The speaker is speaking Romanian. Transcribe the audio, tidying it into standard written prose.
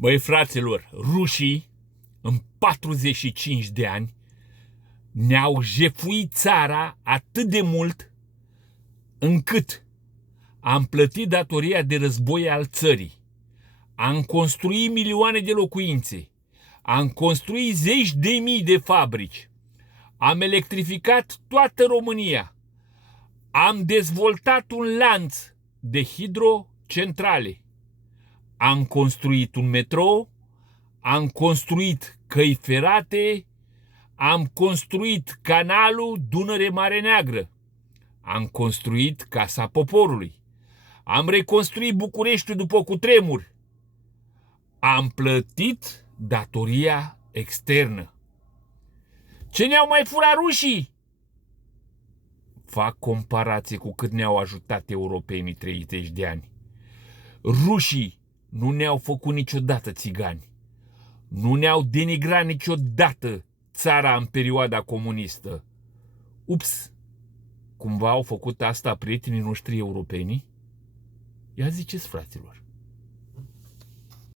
Băi, fraților, rușii în 45 de ani ne-au jefuit țara atât de mult încât am plătit datoria de război al țării, am construit milioane de locuințe, am construit zeci de mii de fabrici, am electrificat toată România, am dezvoltat un lanț de hidrocentrale, am construit un metrou, am construit căi ferate, am construit canalul Dunăre-Mare Neagră, am construit Casa Poporului, am reconstruit Bucureștiul după cutremur, am plătit datoria externă. Ce ne-au mai furat rușii? Fac comparație cu cât ne-au ajutat europenii 30 de ani. Rușii nu ne-au făcut niciodată țigani. Nu ne-au denigrat niciodată țara în perioada comunistă. Ups! Cumva au făcut asta prietenii noștri europeni? Ia ziceți, fraților.